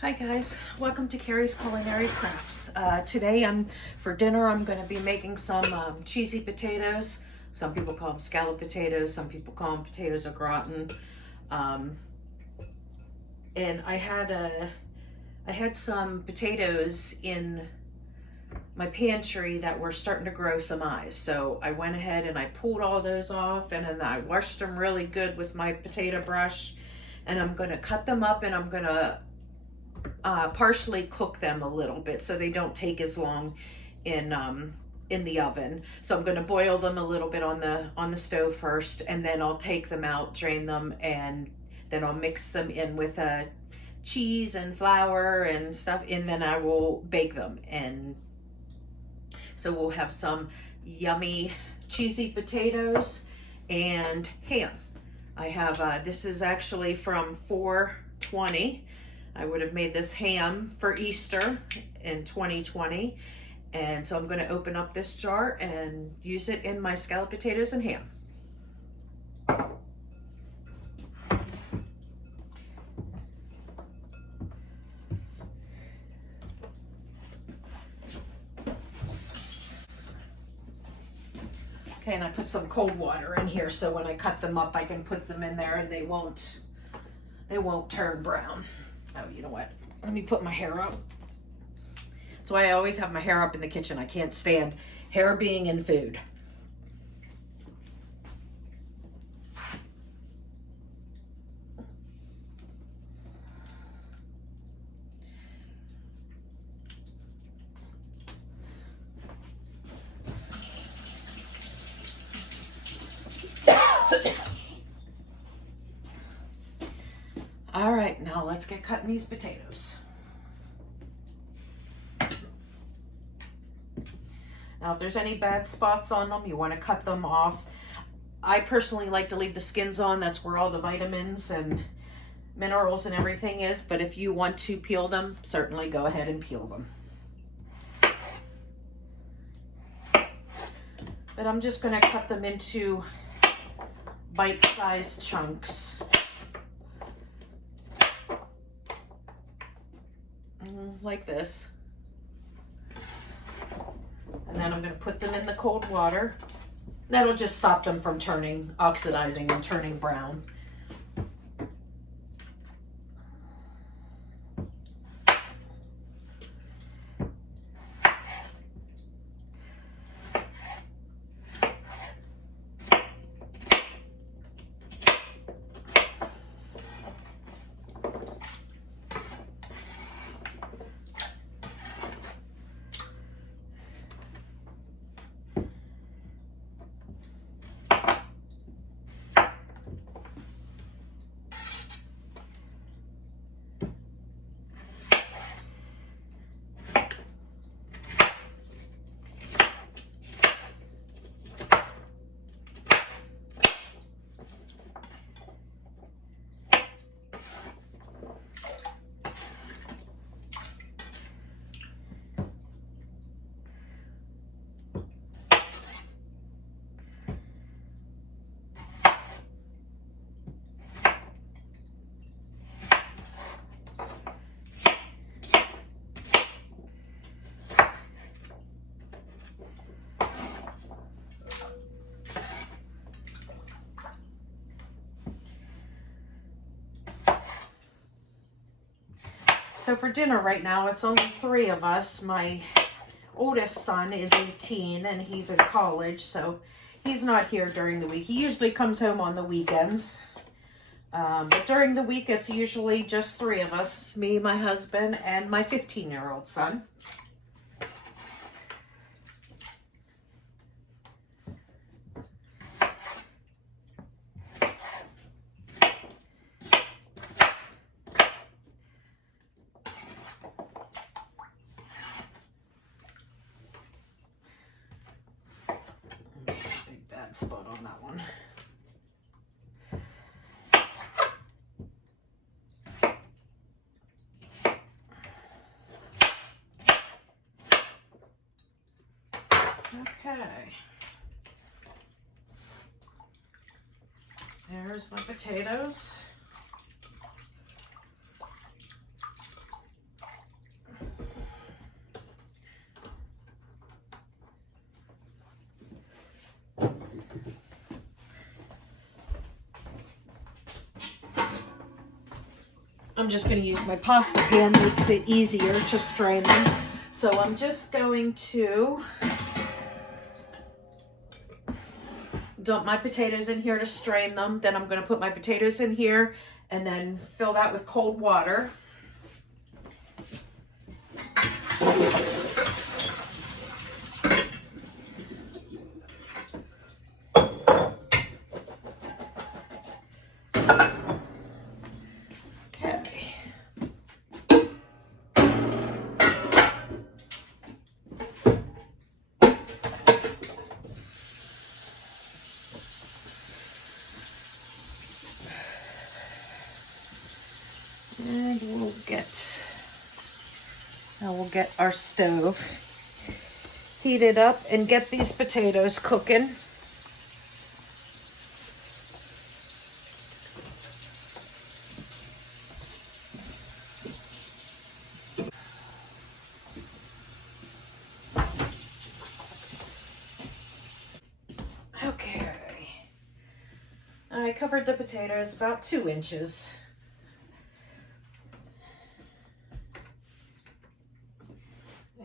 Hi guys, welcome to Carrie's Culinary Crafts. Today for dinner I'm going to be making some cheesy potatoes. Some people call them scallop potatoes, some people call them potatoes au gratin. And I had some potatoes in my pantry that were starting to grow some eyes. So I went ahead and I pulled all those off, and then I washed them really good with my potato brush. And I'm going to cut them up, and I'm going to partially cook them a little bit so they don't take as long in the oven. So I'm going to boil them a little bit on the stove first, and then I'll take them out, drain them, and then I'll mix them in with cheese and flour and stuff, and then I will bake them. And so we'll have some yummy cheesy potatoes and ham. I have this is actually from 420. I would have made this ham for Easter in 2020. And so I'm going to open up this jar and use it in my scalloped potatoes and ham. Okay, and I put some cold water in here so when I cut them up I can put them in there and they won't turn brown. Oh, you know what? Let me put my hair up. That's why I always have my hair up in the kitchen. I can't stand hair being in food. All right, now let's get cutting these potatoes. Now, if there's any bad spots on them, you want to cut them off. I personally like to leave the skins on. That's where all the vitamins and minerals and everything is. But if you want to peel them, certainly go ahead and peel them. But I'm just going to cut them into bite-sized chunks. Like this. And then I'm going to put them in the cold water. That'll just stop them from oxidizing and turning brown. So for dinner right now, it's only 3 of us. My oldest son is 18 and he's in college, so he's not here during the week. He usually comes home on the weekends. But during the week, it's usually just 3 of us, me, my husband, and my 15-year-old son. Big bad spot on that one. Okay. There's my potatoes. I'm just going to use my pasta pan, makes it easier to strain them. So I'm just going to dump my potatoes in here to strain them. Then I'm going to put my potatoes in here and then fill that with cold water. And we'll get our stove heated up and get these potatoes cooking. Okay, I covered the potatoes about 2 inches.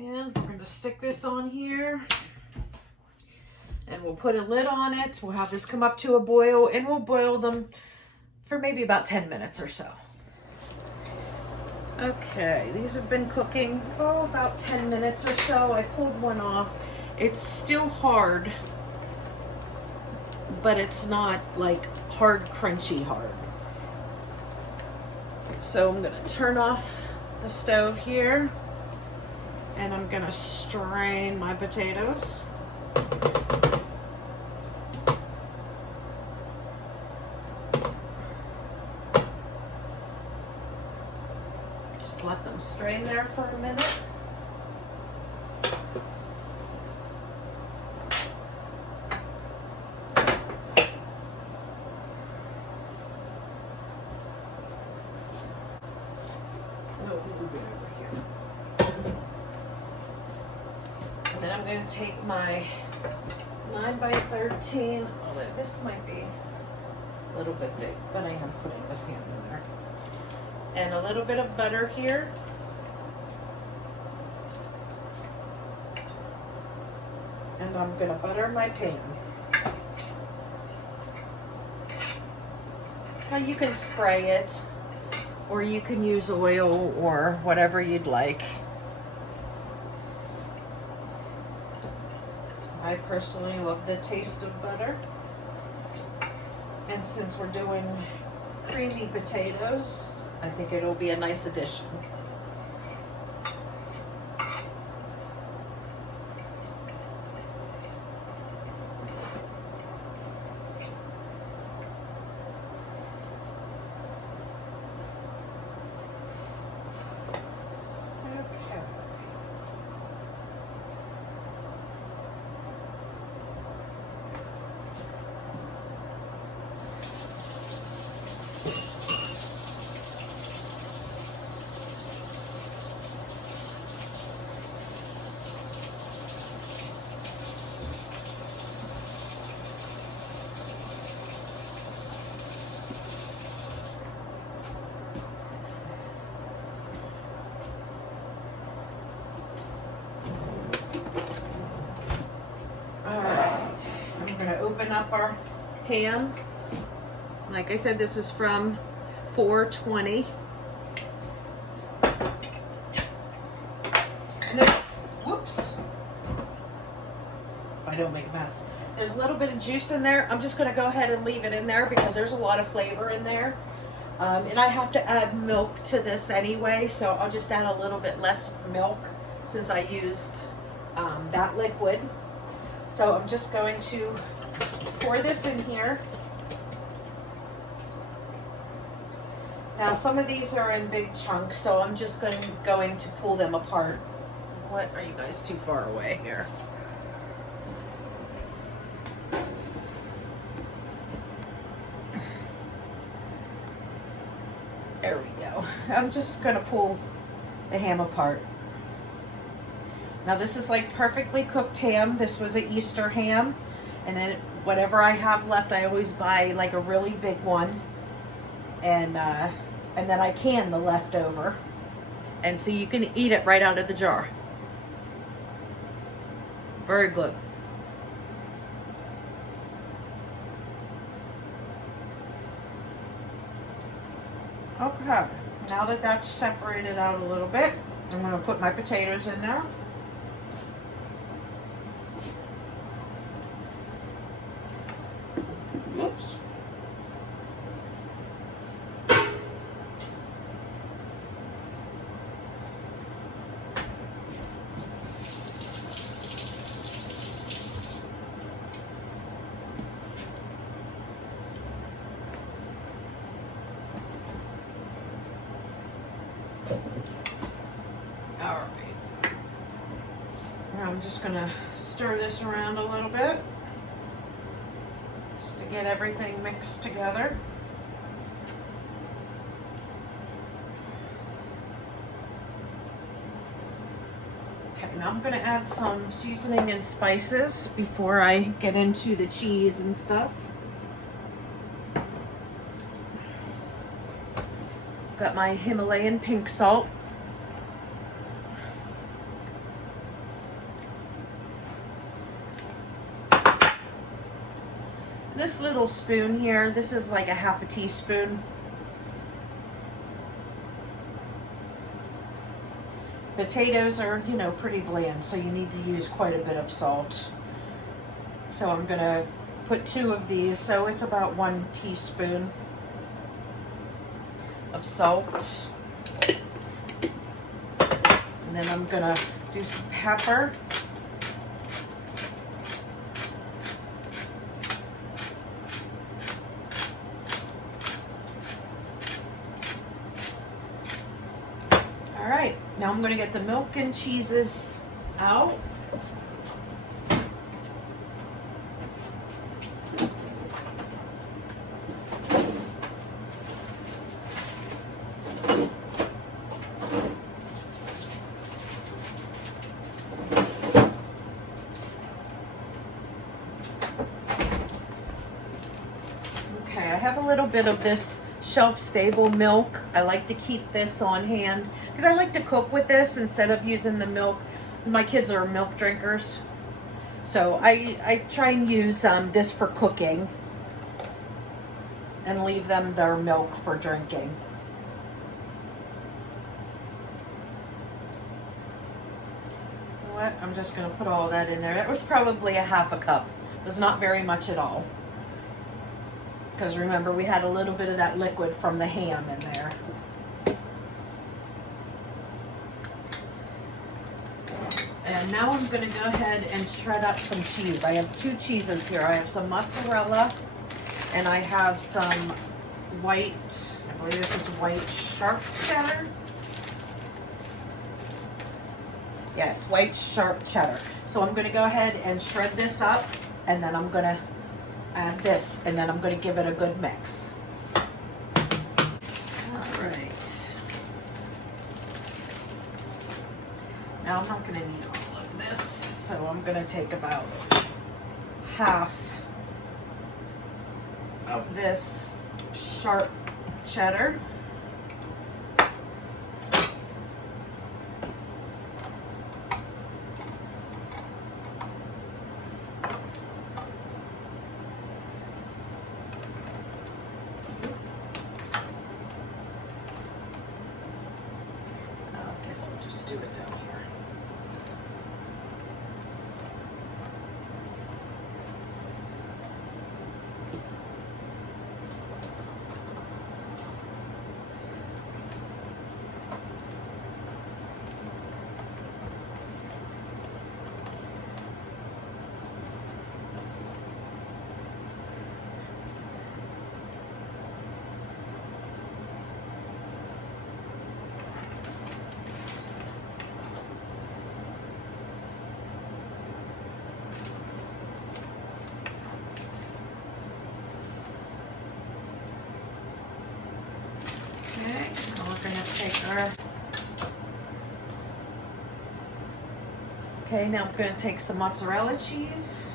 And we're going to stick this on here and we'll put a lid on it. We'll have this come up to a boil and we'll boil them for maybe about 10 minutes or so. Okay, these have been cooking, about 10 minutes or so. I pulled one off. It's still hard, but it's not like hard, crunchy hard. So I'm going to turn off the stove here. And I'm gonna strain my potatoes. Just let them strain there for a minute. Then I'm going to take my 9x13, although this might be a little bit big, but I am putting the ham in there. And a little bit of butter here. And I'm going to butter my pan. Now you can spray it, or you can use oil or whatever you'd like. I personally love the taste of butter. And since we're doing creamy potatoes, I think it'll be a nice addition. Open up our ham. Like I said, this is from 420. And then, whoops, if I don't make a mess. There's a little bit of juice in there. I'm just going to go ahead and leave it in there because there's a lot of flavor in there. And I have to add milk to this anyway, so I'll just add a little bit less milk since I used that liquid. So I'm just going to pour this in here. Now some of these are in big chunks, so I'm just going to pull them apart. What, are you guys too far away here? There we go. I'm just going to pull the ham apart. Now this is like perfectly cooked ham. This was an Easter ham. And then whatever I have left, I always buy like a really big one. And and then I can the leftover. And so you can eat it right out of the jar. Very good. Okay, now that that's separated out a little bit, I'm going to put my potatoes in there. Oops. All right. Now I'm just gonna stir this around a little bit just to get everything mixed together. Okay, now I'm gonna add some seasoning and spices before I get into the cheese and stuff. Got my Himalayan pink salt. This little spoon here, this is like a half a teaspoon. Potatoes are, you know, pretty bland, so you need to use quite a bit of salt. So I'm gonna put 2 of these, so it's about 1 teaspoon of salt. And then I'm gonna do some pepper. All right, now I'm gonna get the milk and cheeses out. Okay, I have a little bit of this shelf-stable milk. I like to keep this on hand because I like to cook with this instead of using the milk. My kids are milk drinkers, so I try and use this for cooking and leave them their milk for drinking. You know what? I'm just going to put all that in there. That was probably a half a cup. It was not very much at all. Because remember, we had a little bit of that liquid from the ham in there. And now I'm going to go ahead and shred up some cheese. I have 2 cheeses here. I have some mozzarella and I have some white, I believe this is white sharp cheddar. Yes, white sharp cheddar. So I'm going to go ahead and shred this up, and then I'm going to add this, and then I'm going to give it a good mix. All right. Now I'm not going to need all of this, so I'm going to take about half of this sharp cheddar. Do it down here. Okay, now we're going to take our... Okay, now I'm going to take some mozzarella cheese.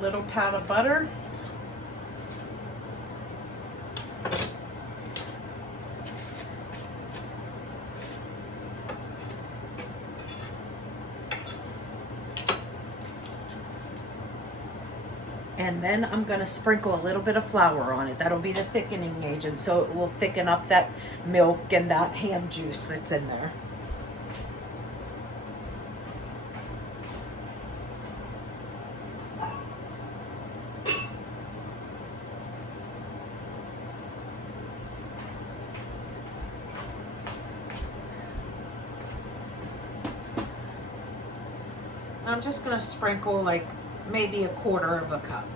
little pat of butter. And then I'm going to sprinkle a little bit of flour on it. That'll be the thickening agent, so it will thicken up that milk and that ham juice that's in there. I'm just going to sprinkle like maybe a quarter of a cup.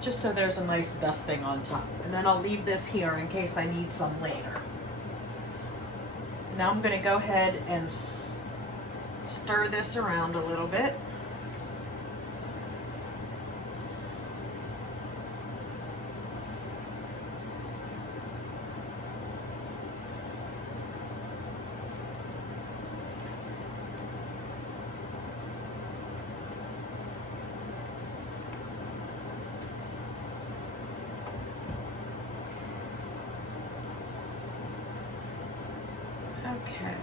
Just so there's a nice dusting on top. And then I'll leave this here in case I need some later. Now I'm going to go ahead and stir this around a little bit. Okay.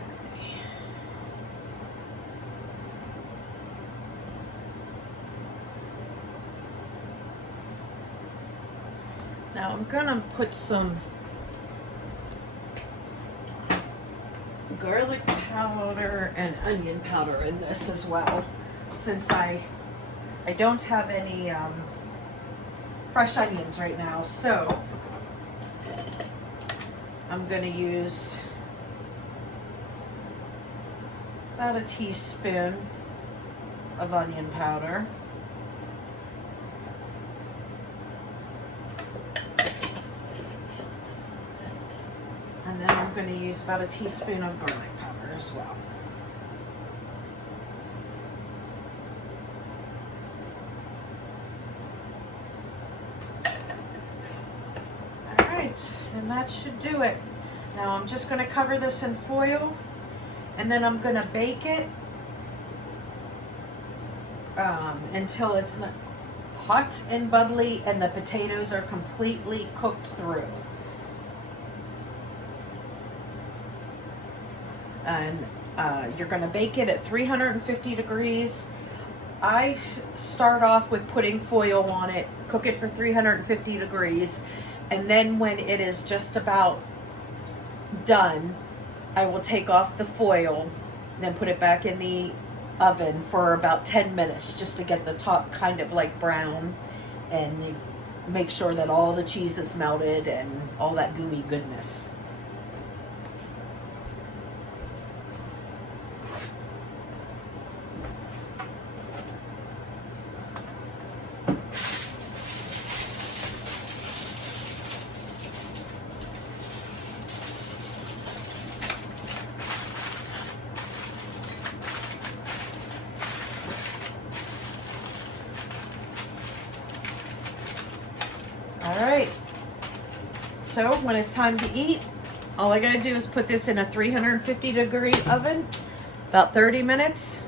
Now I'm gonna put some garlic powder and onion powder in this as well, since I don't have any fresh onions right now, so I'm gonna use about a teaspoon of onion powder. And then I'm going to use about a teaspoon of garlic powder as well. All right, and that should do it. Now I'm just going to cover this in foil, and then I'm going to bake it until it's hot and bubbly and the potatoes are completely cooked through. And you're going to bake it at 350 degrees. I start off with putting foil on it, cook it for 350 degrees, and then when it is just about done, I will take off the foil, then put it back in the oven for about 10 minutes just to get the top kind of like brown, and you make sure that all the cheese is melted and all that gooey goodness. All right, so when it's time to eat, all I gotta do is put this in a 350 degree oven, about 30 minutes,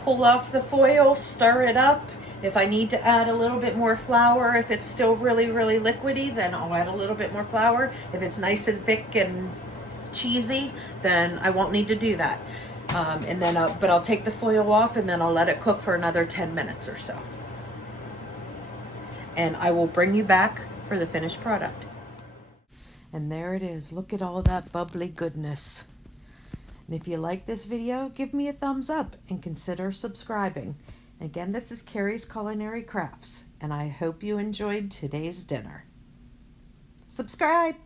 pull off the foil, stir it up. If I need to add a little bit more flour, if it's still really, really liquidy, then I'll add a little bit more flour. If it's nice and thick and cheesy, then I won't need to do that. But I'll take the foil off and then I'll let it cook for another 10 minutes or so. And I will bring you back for the finished product. And there it is. Look at all that bubbly goodness. And if you like this video, give me a thumbs up and consider subscribing. Again, this is Carrie's Culinary Crafts, and I hope you enjoyed today's dinner. Subscribe!